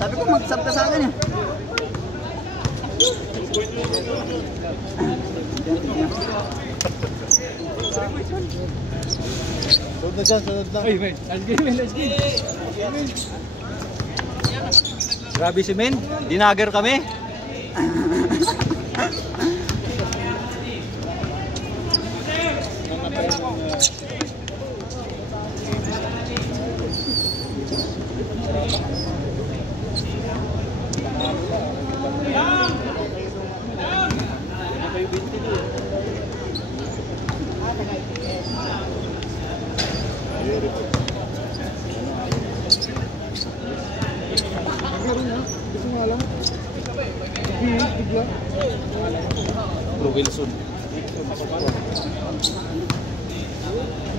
Sabi ko mag-sub ka sa akin eh. Sunod na dyan, sunod lang. Ay, men. Let's game. Grabe si men. Dinager kami. Bro Wilson.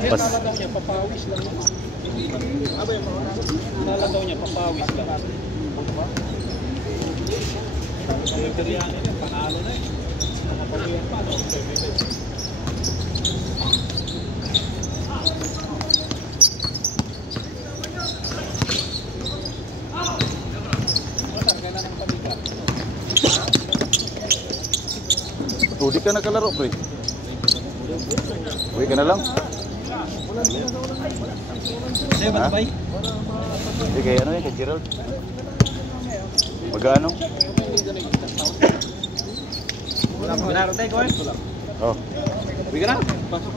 Pas. Papawis lang. Nalagaw niya, papawis lang. Panalo na eh. Papawihan pa, no? Di ka nakalaro, pre. Uwi ka na lang. Ha? Hindi kaya ano yan, kay Gerald. Mag-ano? Ginaro tayo, Gwen? Oh. Uwi ka na? Pasok.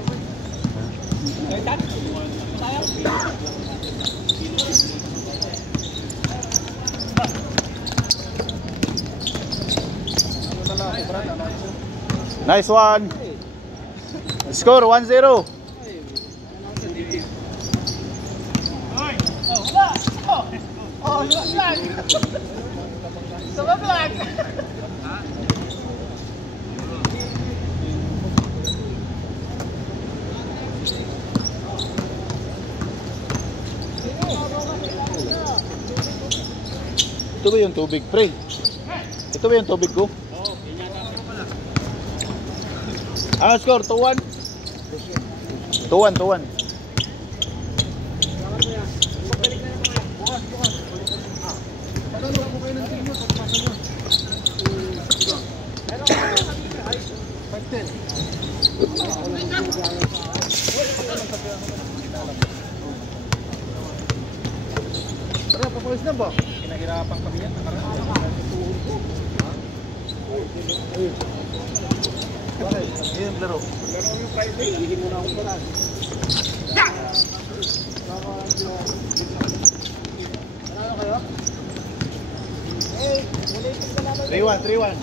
Nice one. Score 1-0. Ito ba yung tubig, pre? Ito ba yung tubig ko? Ano score? 2-1? 2-1. Tara, papalis na ba? Kinahirapan kami yan. Bakit? Hindi yung laro. Laro yung Friday, hindi mo na akong balas. 3-1.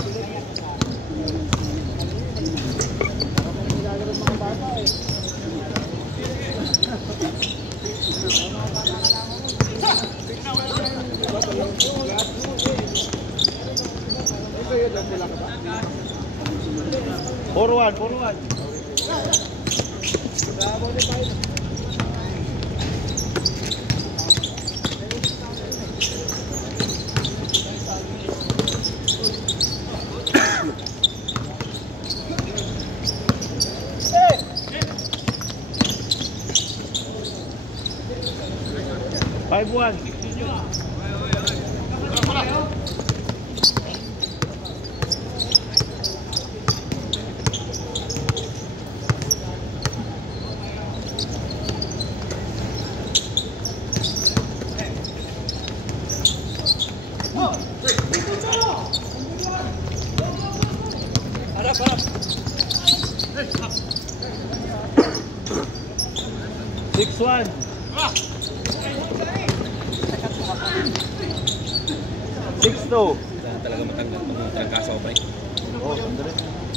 Forward. 5-1. Harap. 6-1. 6-2. Talaga matanggal pag trangkaso ba? Oh, sandali.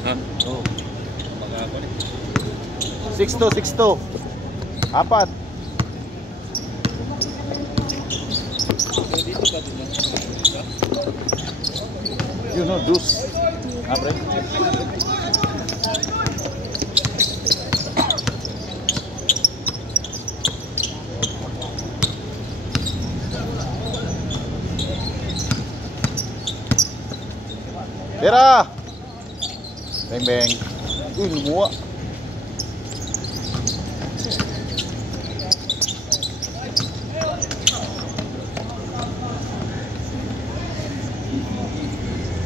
Ha? Oh. Mag-ako na. 6-2. 4. Dito ba din? You know, deuce. Pre. Tira! Beng beng. Uy, lumuha.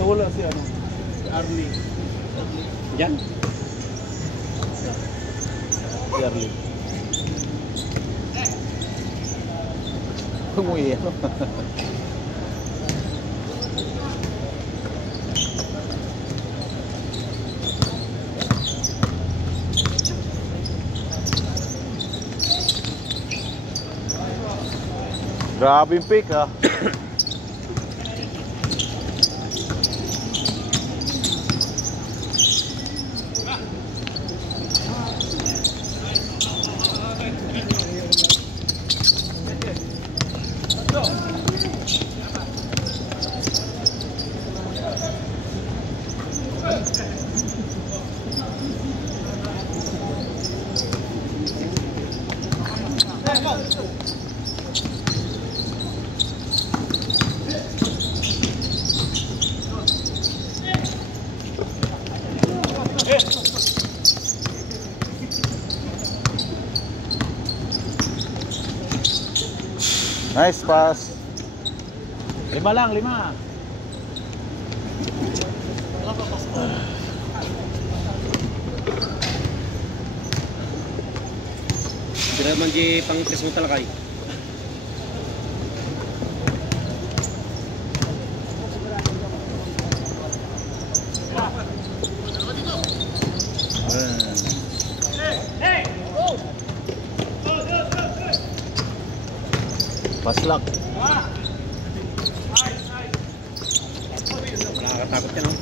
Wala si ano? Si Arlie. Yan. Yarly. Umuwi ano? Grabe yung pick ha. Nice pass. 5 lang, 5. Sira man di pang tres mo talakay. Paslak. Nakakatakot ka no?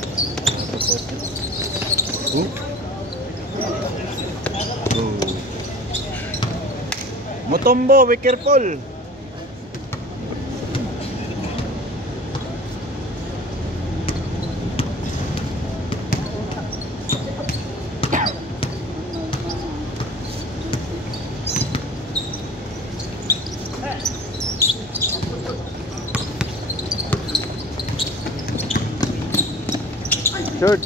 Mutombo, be careful. Third.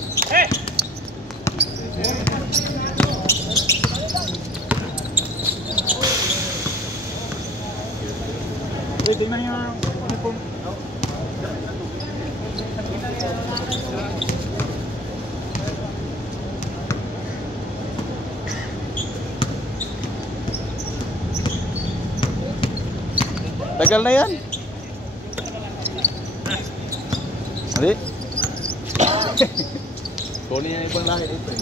Tingnan niyo yung uniform. Tagal na yan. Hindi. Kunin niya ibang lahi ito eh.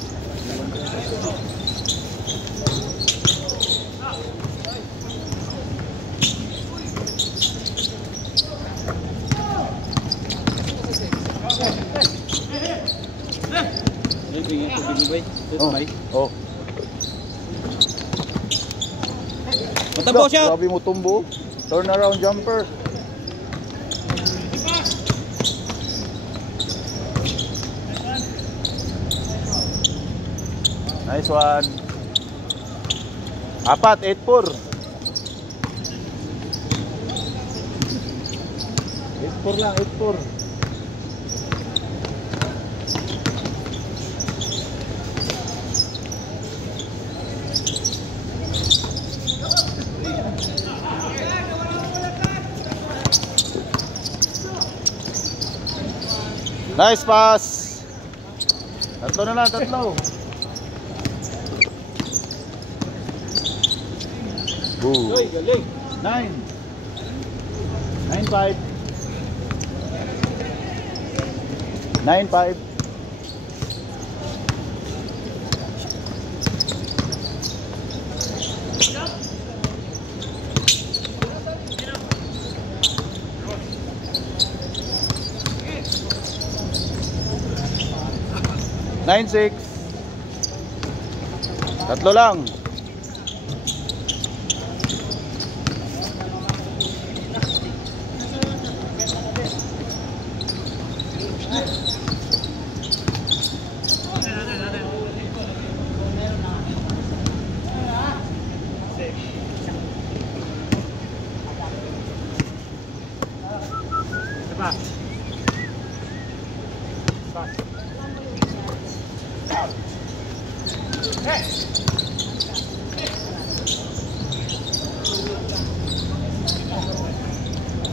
Oh. Matabo siya. Grabe mo tumbo. Turn around jumper. Nice one. 4, 8-4. 8-4 lang, 8-4. Nice pass. Tatlo na lang, tatlo. Boom. Uy, galing. 9. 9-5. 9-5. Nine, 6. Tatlo lang.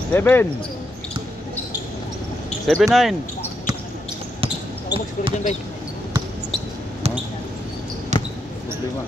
Seven. 7-9. Ako mag-score dyan, bay. Problema.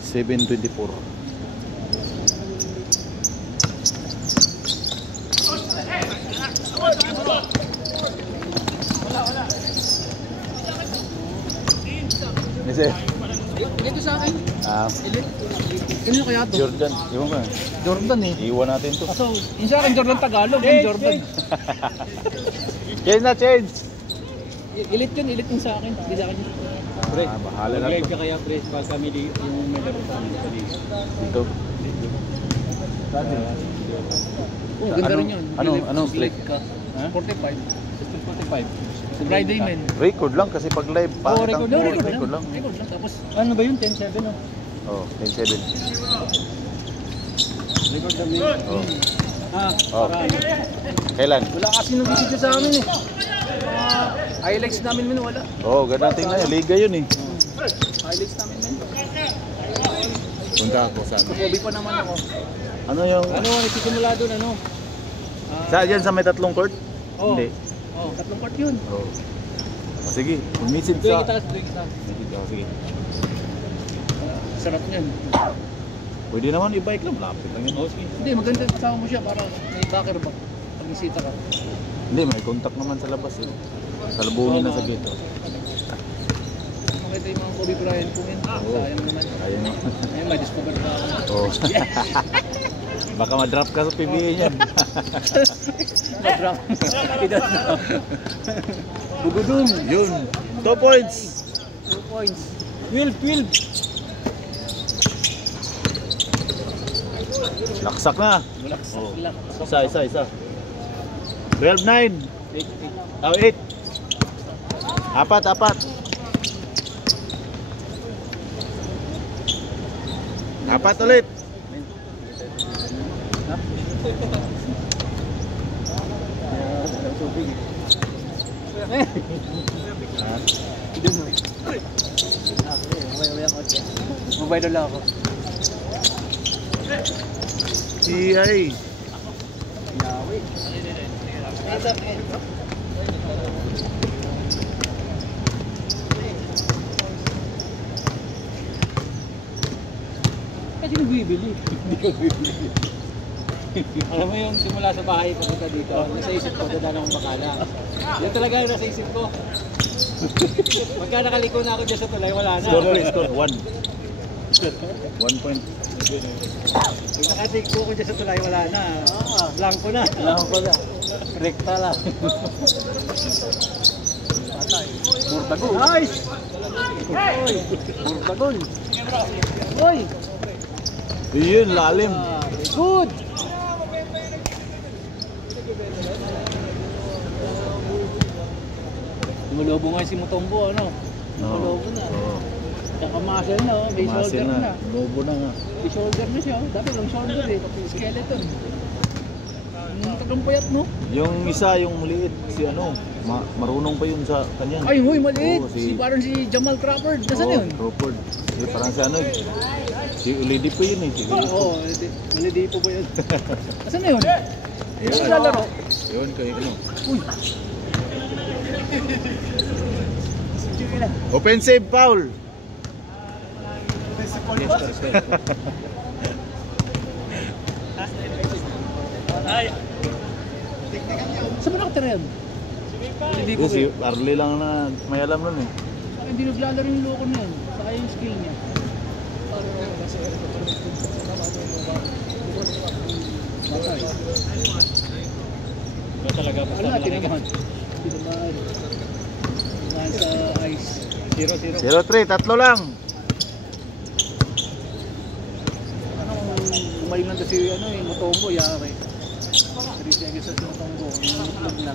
Seven 24. Nese. Dito sa akin. Kanino kaya to? Jordan. Iwan ko. Jordan eh. Iwan natin to. Kaso, yung sa akin Jordan Tagalog, yung Jordan. Change na change. Elite yun sa akin. Hindi sa akin. Pre, Bahala na mag-live to. ka kaya, pre, pag kami yung may laro sa amin sa liga. Dito. Oh, ganda rin yun. Anong Live ka. Ha? 45. 45. Friday men. Record lang kasi pag live pangit ang Record record lang. lang. Record lang. Tapos, Ano ba yun? 10-7, no? Oh, 10-7. Record kami. Oh. Ah, Oh. Kailan? wala kasi nung video sa amin eh. Highlights namin men, wala. Oh, ganda tingnan yun. Liga yun eh. Highlights namin men. Punta ako sa Kobe pa naman ako. Ano yung... ano, nagsisimula doon, ano? Sa dyan sa may tatlong court? Oh. Hindi. Oh, tatlong part yun. Oh. Oh, sige, pumisid Tuloy sa... kita, tuloy kita. Sige. Sarap niyan. Pwede naman i-bike lang. Lapit lang yun. Oh, sige. Hindi, maganda kasama mo siya para may backer ba? Pag nisita ka. Hindi, may contact naman sa labas eh. Salubungin na sa gate. Oh. Makita yung mga Kobe Bryant po yan. Sayang naman. Ayan mo. Ayun, may discover pa ako. Oh. Baka ma-drop ka sa PBA niyan. Na-drop. Pinadrop. Bugudum. Yun. 2 points. 2 points. 12. Laksak na. Relax. Oh. Relax. Isa. 12-9. 8. Apat. Apat ulit. Mobile lang ako. Siyay. Kasi nagbibili. Hindi ko bibili. Alam mo yung simula sa bahay papunta dito, nasa isip ko, dadaan akong bakala. Yan talaga yung nasa isip ko. Pagka nakaliko na ako dyan sa tulay, wala na. Score 1. 1 point. Pag nakaliko ko dyan sa tulay, wala na. Blanco na. Rekta lang. Murtagol. Nice! Oy! Murtagol. Oy! Yun, lalim. Good! Tumulobo nga si Mutombo, ano? Tumulobo na. Oh. Tsaka muscle na, oh. May Muscle shoulder na. na. Lobo na nga. May shoulder na siya, oh. Dati lang shoulder eh. Skeleton. Tagang payat, no? Yung isa, yung maliit, si ano, marunong pa yun sa kanya. Ay, huy, maliit. Oo, Parang si Jamal Crawford. Nasaan yun? Crawford. Parang si ano, si Ulidi pa yun eh. Si Ulidi. Oo, wala di po ba yun? Nasaan na yun? Ayun, Saan lalaro? Yun, kayo ano. Uy! Offensive foul. Saan ba nakatira yan? Hindi ko Kasi si Arlie lang na may alam nun eh. hindi naglalaro yung loko na yan. Saka yung skill niya. Batay. Ito talaga basta Ano natin malaki. naman? Tinamaan. Tinamaan sa ice. 0-0. 0-3, tatlo lang. Kumaling lang kasi yung Motombo, yari. 3 seconds sa Motombo. Yung na.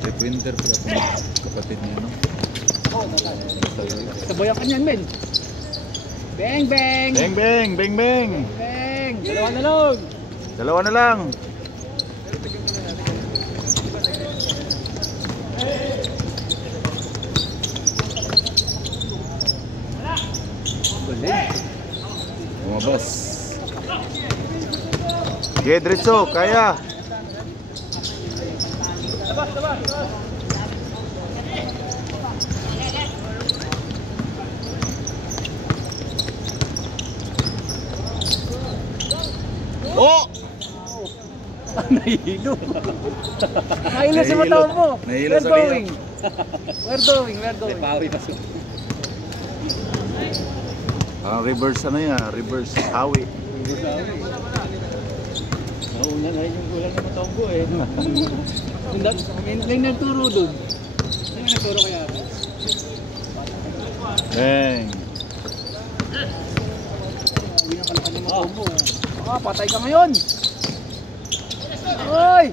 Rip Winter pala itong kapatid niya, no? Sabayan ka niyan, men. Bang, bang! Beng, beng, beng, beng. Bang! Dalawa na lang. Dalawa na lang. Galing. Lumabas. Diretso, kaya. Oh! Nahilo. Nahilo si Motombo. Nahilo We're sa going. We're going. May pawi pa siya. Reverse ano yan? Reverse hawi. Nauna na rin yung gulang ng Motombo eh. May nagturo dun. May nagturo kaya. Bang. Hindi na kalakad ni Motombo. Patay ka ngayon. Hoy!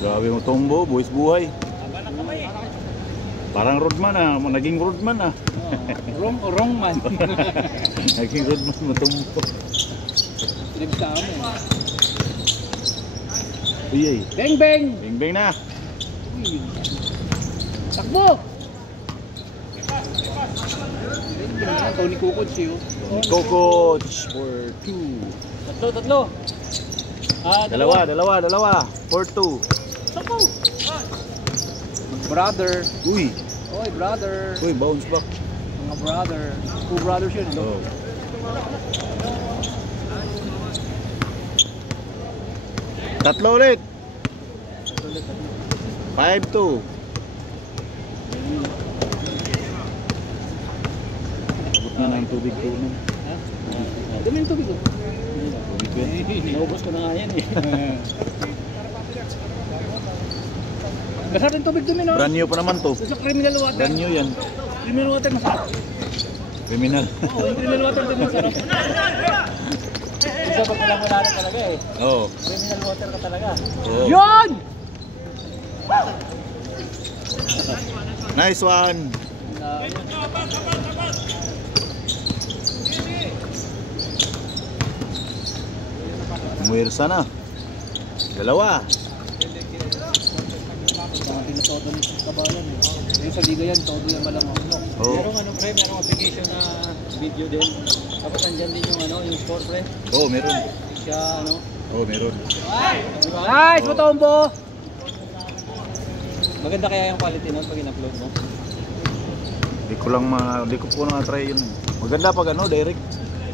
Grabe mo Tombo, buwis buhay. Parang roadman ah, naging roadman ah. Wrong man. Naging roadman mo Tombo. Pinagsama mo. Uy, Bang bang! bing bing na. Takbo! Tony Kukoc siyo. Coach for 2. Tatlo. Dalawa. 4-2. Brother. Uy, Oy, brother. uy, bounce back. Mga brother. Two brothers yun, no? Oh. Tatlo ulit. 5-2. Abot na ng tubig ko nun. Dami yung tubig, oh. Tubig ko yan. Naubos ko na nga yan eh. Masarap yung tubig dun, no? Brand new pa naman to. Sa criminal water. Brand new yan. Criminal water, masarap. Criminal. Oo, yung criminal water dun, masarap. Isa pag wala na talaga eh. Oh. Criminal water ka talaga. Oh. Yun! Nice one. Muwersa na. Dalawa. Mga tinatodo ni Kabalan, eh. Yung sa liga yan, todo yan malamang. Oh. Merong application na video din. Tapos andyan din yung yung score pre. Oh, meron. Siya Oh, meron. Diba? Nice, Motombo! Maganda kaya yung quality nun pag in-upload mo. Di ko po na try yun. Maganda pag direct.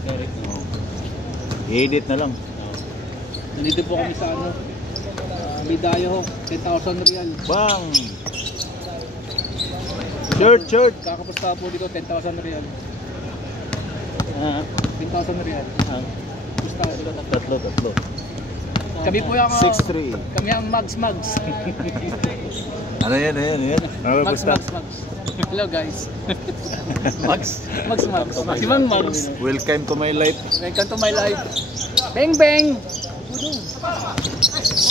Direct. Oh. I-edit na lang. Nandito po kami sa Bidayo, 10,000 real. Bang! Shirt. Kakapusta po dito, 10,000 real. Ah. 10,000 real. Pusta ko dito. Tatlo. Kami po yung 6-3. kami ang Mags. Ano yan? Mags. Hello guys. Mags. Maximang Mags. Welcome to my life. Welcome to my life. Bang bang.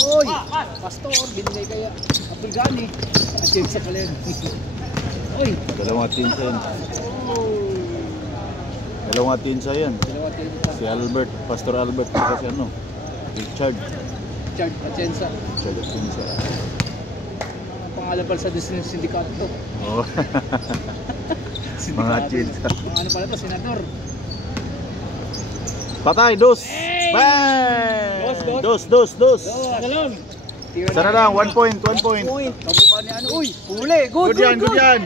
Oy, pastor, binigay kaya Abdul Gani. At sa palen. Oy. Dalawang tinsa yan. Oh. Dalawang tinsa yan. Dalawa tayo. Si Albert, Pastor Albert, kasi Richard. Richard Atienza. Richard Atienza. Pangalan pala sa sindikato to. Oh. Mga Atienza. Mga pala to, senador. Patay, dos! Bang! Dos! Ano lang? Tira Sana lang, 1 point, 1 point. Kamukha ni ano. Uy, huli. Good, Good yan, good, good yan.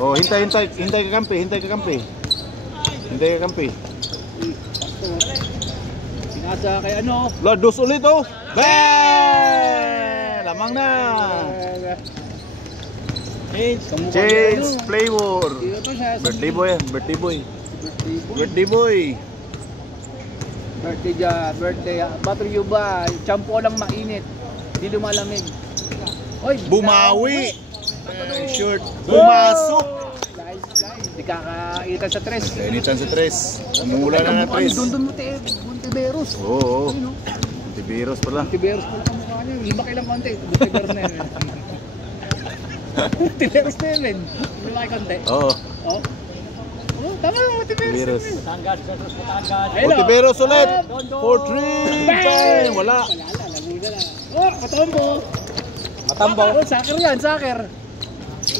Oh, hintay ka kampi, hintay ka kampi. Hintay ka kampi. Sinasa kay ano. Lados ulit oh. Bang! Lamang na. Change flavor. Dito to siya. Birthday boy yan, birthday boy. Birthday boy. Birthday boy. Birthday dyan, birthday. Battery you ba? Champo lang mainit. Hindi lumalamig. Oy, Bumawi. Short. Pumasok. Slice. Di kakaitan sa tres. Kainitan sa tres. Umula na na tres. Doon mo te, Monteveros. Oo. Ayun, no? Tibiros pala. Monteveros po ang mukha niya. Lima kailang konti. Monteveros na yun. Monteveros na yun. Lima kay konti. Oo. Oh. Oh, tama yung Monteveros. Tibiros. Batangas versus Batangas. Ayun, oh. Tibiros ulit. Oh. 4-3. Bang! Wala. Laguna lang. Oh, matambo. Matambaw. Oh, soccer yan, soccer.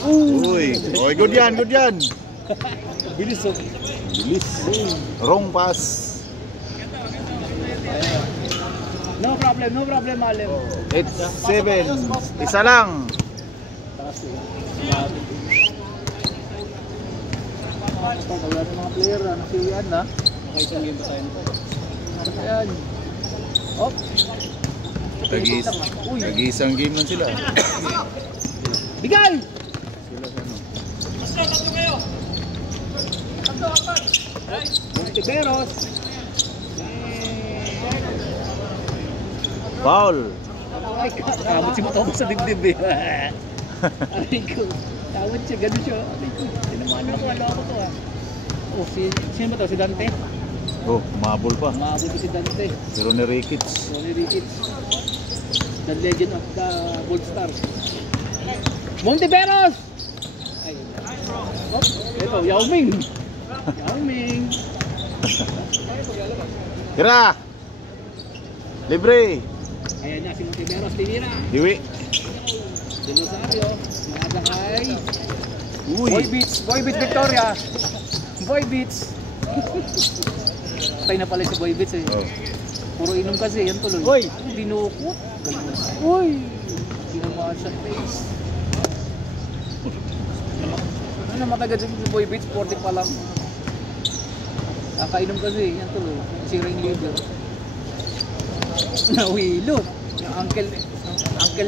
Uy. Oy, good yan, good yan. Bilis oh. Bilis. Wrong pass. No problem, Alem. It's 7. Isa lang. Wala ng mga player, nakasiyan na. Nakaisang game ba tayo nito? Ayan. Op. Uy, Nag-iisang game lang sila. bigay! Sila sa ano. Monteveros. Foul. Ay, kamot si Matomo sa dibdib eh. Aray ko. Tawad siya, ganun siya. Aray ko. Tinamaan ako, alam ko to ah. Oh, sino ba to? Si Dante? Oh, umabol pa. Umabot ko si Dante. Pero ni Ricketts. Ronnie Ricketts. The legend of the Bold Stars. Monteveros! Ay. Oh, ito, Yao Ming. Yao Ming. Tira! Libre! Ayan na si Monteveros, tinira. Diwi. De Rosario, maaga kay Uy! Boy Beats Victoria. Boy Beats. Patay na pala si Boy Beats eh. Oh. Puro inom kasi, yan tuloy. Uy! Dinukot. Uy! Tinamaan sa face. Ano matagal si Boy Beats, 40 pa lang. Kakainom kasi, yan tuloy. Sira yung liver. Nawilo. Yung Uncle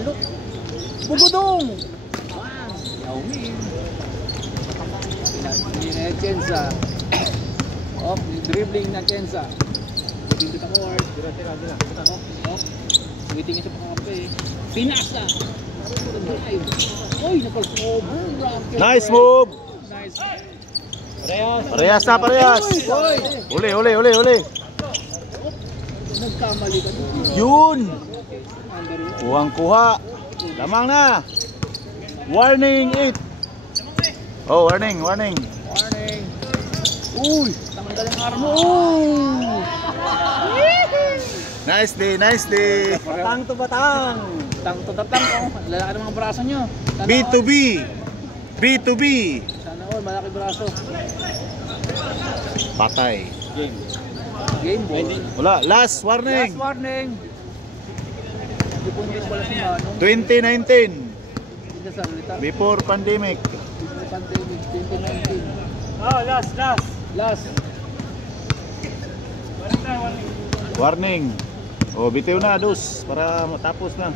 Luke. Bugudong! Wow! Yao Ming. Hindi na Chenza. Off, dribbling na Chenza. Dito ka court. Off. Waiting niya sa pangkampi eh. Pinasa! Drive. Uy, napag-over. Nice move! Nice. Parehas na, parehas! Uy! Uli! Nagkamali ka doon. Yun! Under yun. Kuhang-kuha! Lamang na! Warning 8! Oh, warning! Warning. Uy! Tanggal ang arm mo. Uy! Nice day! Batang to batang. Tang to tatang. Oh. Lalaki ng mga braso nyo. Sana B2B! B2B! Sana all, malaki braso. Patay. Game ball. Wala, last warning! Last warning. Hindi po nyo pala si Manong. 2019! Hindi na salita. Before pandemic. Pandemic 2019. Oh, last. Last. Warning. O, bitiw na, dos. Para matapos na.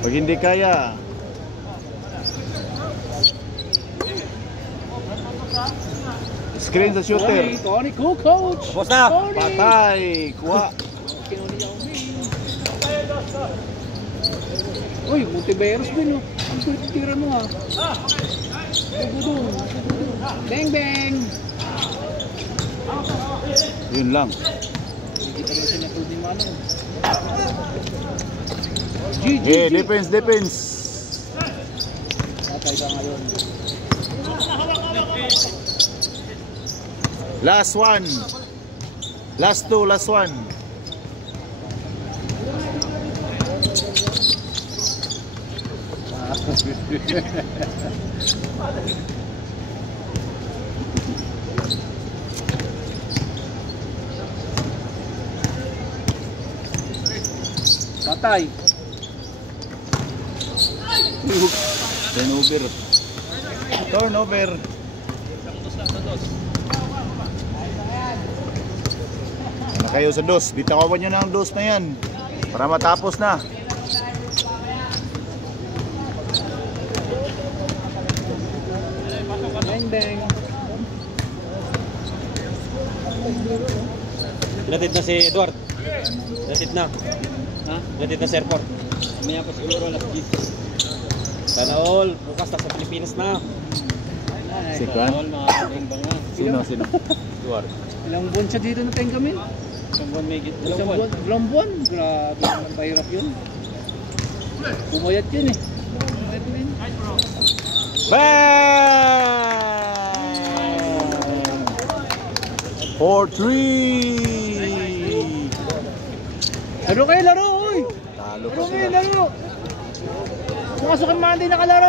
Pag hindi kaya. Screen sa shooter. Tony Coach. Tapos na. Tony. Patay. Kuha. Kinuli Yao Ming. Uy, Monteveros din oh. Ang tira mo ha. Bugudong. Bang. Yun lang. Hindi ka rin sinapod ni Manong. GG. Okay, defense. Patay ka ngayon. Last one. Last one. patay. Turnover. Turnover. Na kayo sa dos. Bitawan nyo na ang dos na yan. Para matapos na. Bang bang. Latid na si Edward. Latid na. Ha? Latid na si airport. Mamaya pa siguro alas 10. Sana all. Bukas na sa Pilipinas na. Si Kwan? All mga bang na. Sino? Edward. Ilang buwan siya dito na tayong kami? Isang buwan may git. Ilang buwan? Grabe naman mahirap yun. Pumayat yun eh. Pumayat na yun. Bang! 4-3! Laro kayo, laro! Uy! Talo pa Laro sila. kayo, laro! Pumasok ang Monday nakalaro!